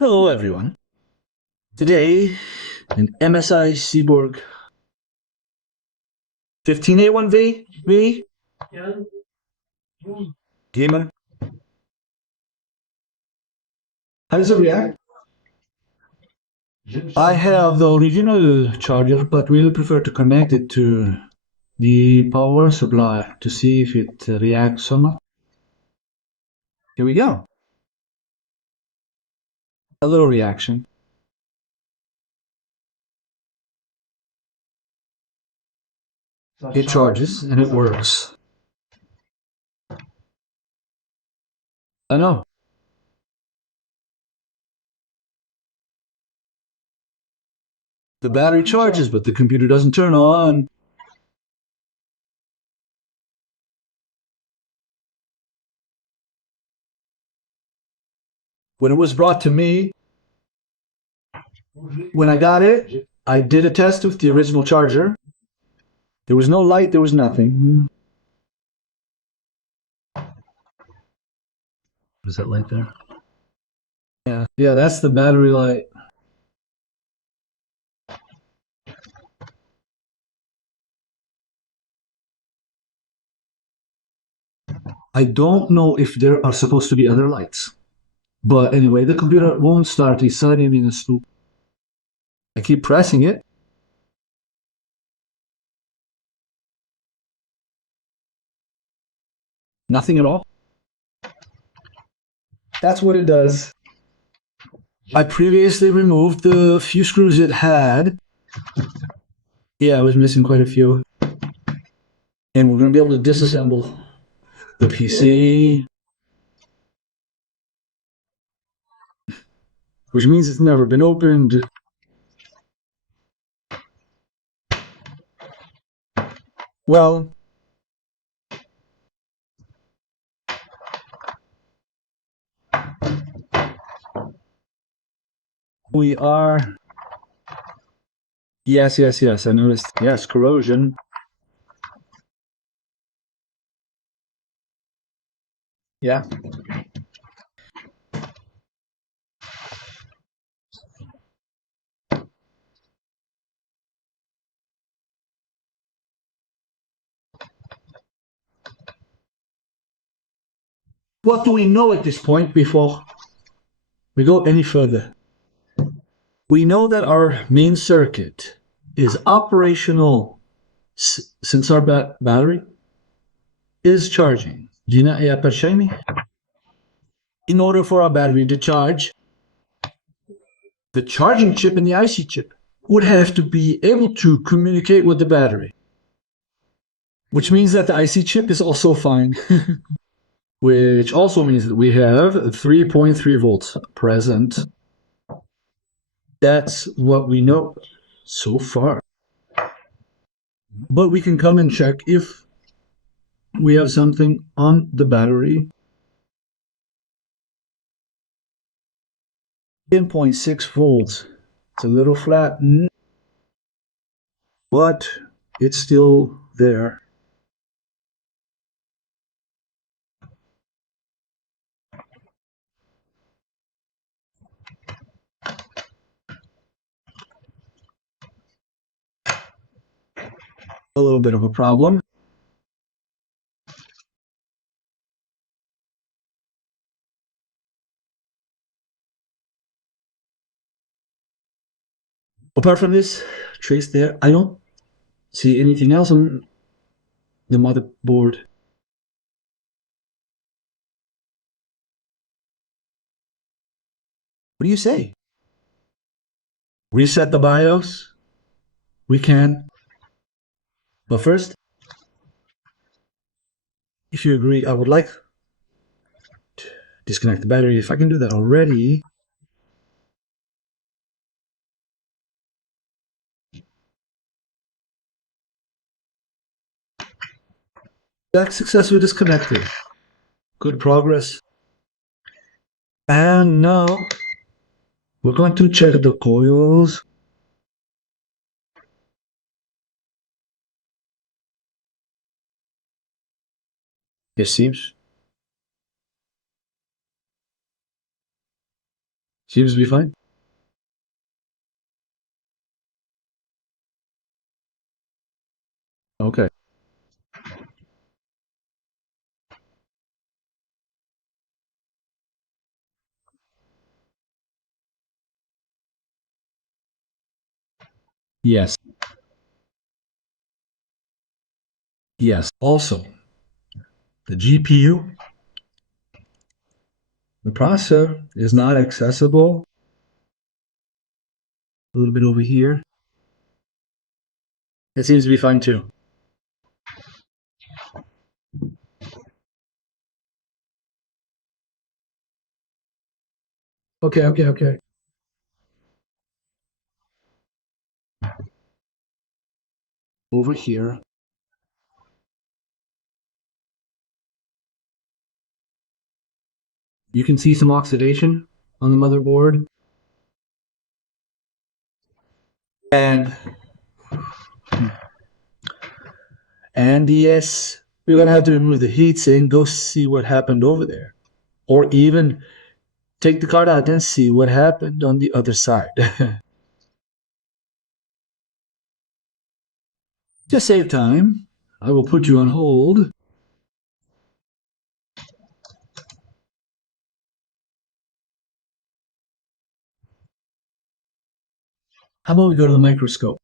Hello everyone. Today in MSI CYBORG 15A1V gamer. How does it react? I have the original charger, but really prefer to connect it to the power supply to see if it reacts or not. Here we go. A little reaction. It charges and it works. I know. The battery charges, but the computer doesn't turn on. When it was brought to me, when I got it, I did a test with the original charger. There was no light, there was nothing. Is that light there? Yeah, that's the battery light. I don't know if there are supposed to be other lights. But anyway, the computer won't start deciding me in a sloop. I keep pressing it. Nothing at all. That's what it does. I previously removed the few screws it had. Yeah, I was missing quite a few. And we're going to be able to disassemble the PC, which means it's never been opened. Well, we are. Yes, I noticed. Yes, corrosion. Yeah. What do we know at this point before we go any further? We know that our main circuit is operational since our battery is charging. Gina e apercemi. In order for our battery to charge, the charging chip and the IC chip would have to be able to communicate with the battery, which means that the IC chip is also fine. Which also means that we have 3.3 volts present. That's what we know so far. But we can come and check if we have something on the battery. 10.6 volts. It's a little flat, but it's still there. A little bit of a problem. Apart from this trace there, I don't see anything else on the motherboard. What do you say? Reset the BIOS? We can. But first, if you agree, I would like to disconnect the battery. If I can do that already. Jack successfully disconnected. Good progress. And now we're going to check the coils. It seems Seems to be fine. Okay. Yes. Yes. Also, the GPU, the processor is not accessible. A little bit over here. It seems to be fine too. Okay. Over here. You can see some oxidation on the motherboard. And yes, we're gonna have to remove the heatsink, go see what happened over there. Or even take the card out and see what happened on the other side. To save time, I will put you on hold. How about we go to the microscope?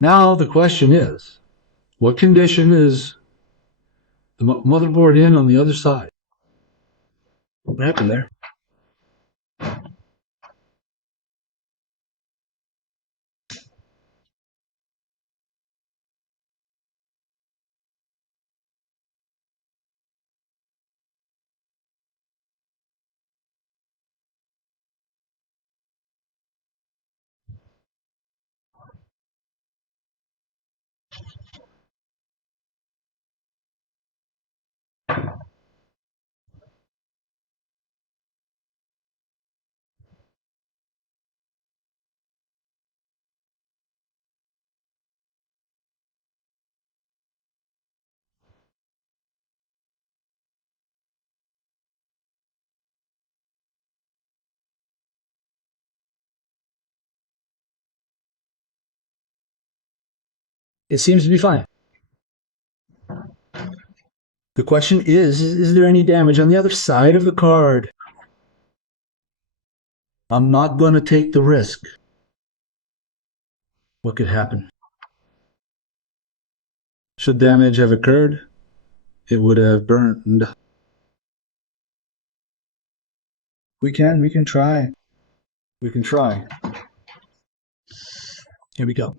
Now the question is, what condition is the motherboard in on the other side? What happened there? It seems to be fine. The question is there any damage on the other side of the card? I'm not going to take the risk. What could happen? Should damage have occurred, it would have burned. We can try. We can try. Here we go.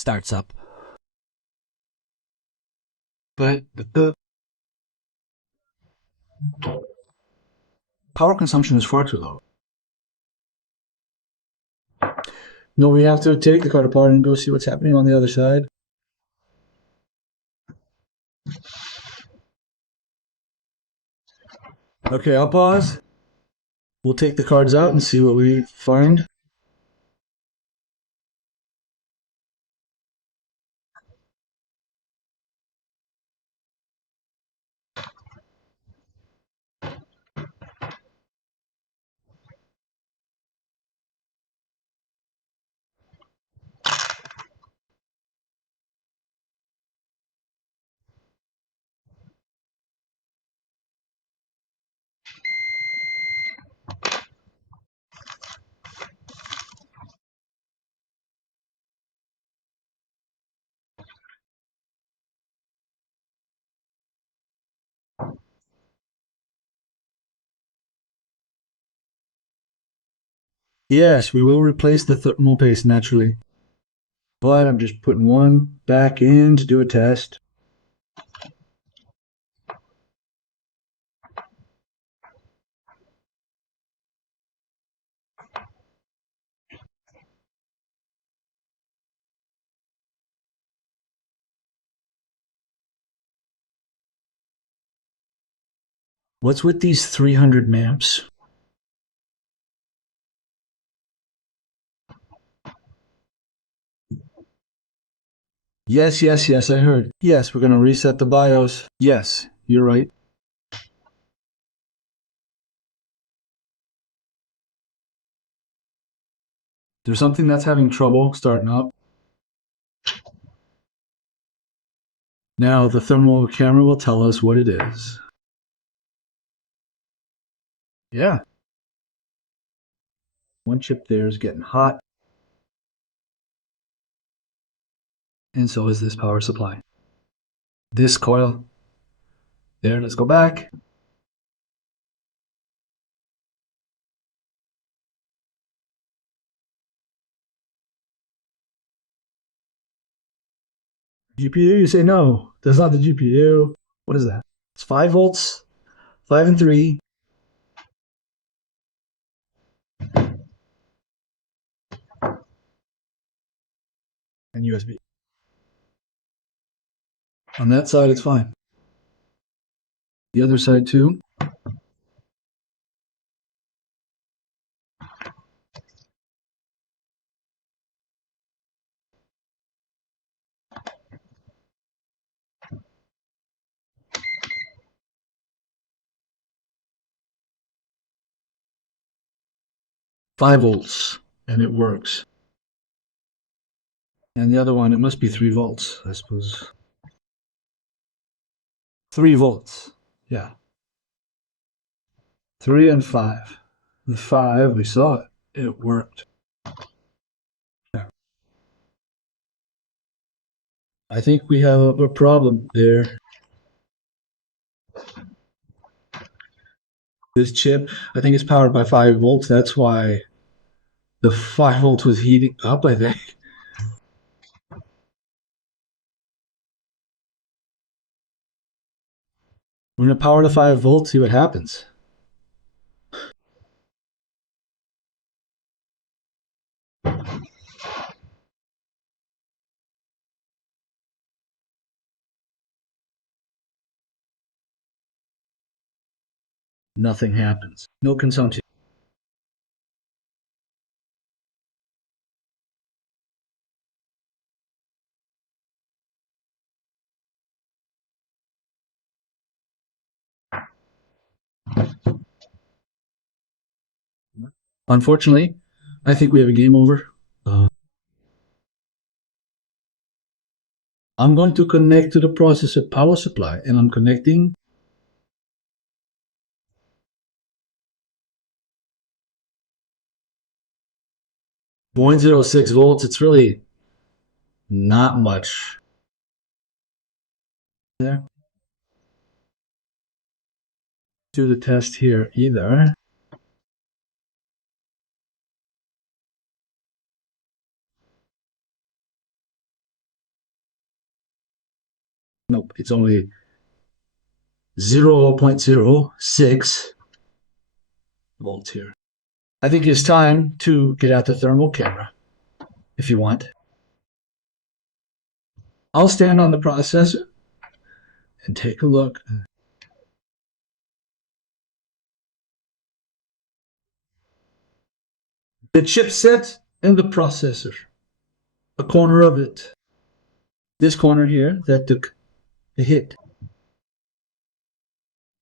starts up. But the power consumption is far too low. No, we have to take the card apart and go see what's happening on the other side. Okay, I'll pause. We'll take the cards out and see what we find. Yes, we will replace the thermal paste naturally. But I'm just putting one back in to do a test. What's with these 300 MAMPs? Yes, I heard. Yes, we're going to reset the BIOS. Yes, you're right. There's something that's having trouble starting up. Now the thermal camera will tell us what it is. Yeah. One chip there is getting hot. And so is this power supply. This coil. There, let's go back. GPU, you say no. That's not the GPU. What is that? It's 5 volts, 5 and 3. And USB. On that side, it's fine. The other side too. Five volts, and it works. And the other one, it must be 3 volts, I suppose. 3 volts, yeah. 3 and 5. The 5, we saw it. It worked. I think we have a problem there. This chip, I think it's powered by 5 volts. That's why the 5 volts was heating up, I think. We're going to power the 5 volts, see what happens. Nothing happens. No consumption. Unfortunately, I think we have a game over. I'm going to connect to the processor power supply, and I'm connecting 0.06 volts. It's really not much there. Do the test here either. Nope, it's only 0.06 volts here. I think it's time to get out the thermal camera, if you want. I'll stand on the processor and take a look. The chipset and the processor. A corner of it. This corner here that took a hit.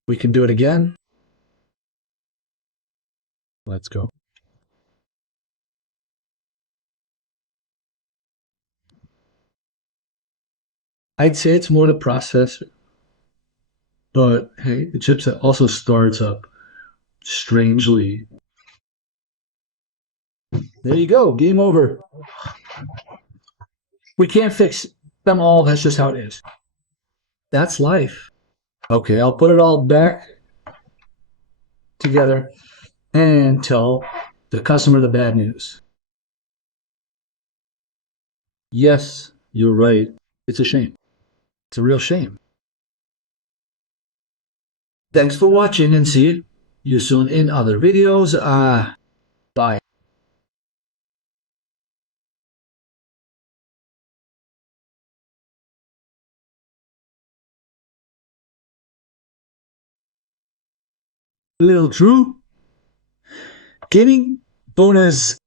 We can do it again. Let's go. I'd say it's more the processor. But hey, the chipset also starts up strangely. There you go, game over. We can't fix them all, that's just how it is. That's life. Okay, I'll put it all back together and tell the customer the bad news. Yes, you're right. It's a shame. It's a real shame. Thanks for watching and see you soon in other videos. Bye. Little Drew. Gaming bonus.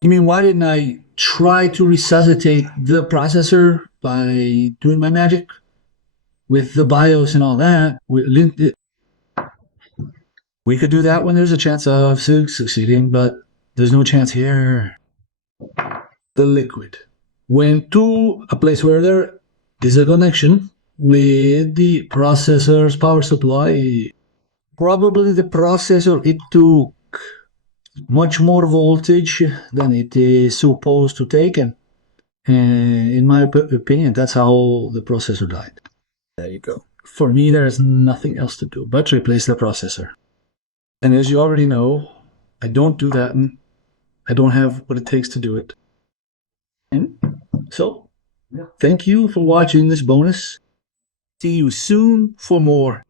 You mean, why didn't I try to resuscitate the processor by doing my magic? With the BIOS and all that, we could do that when there's a chance of succeeding, but there's no chance here. The liquid went to a place where there is a connection with the processor's power supply. Probably the processor, it took much more voltage than it is supposed to take, and in my opinion, that's how the processor died. There you go. For me, there's nothing else to do but replace the processor. And as you already know, I don't do that, and I don't have what it takes to do it. And so, thank you for watching this bonus. See you soon for more.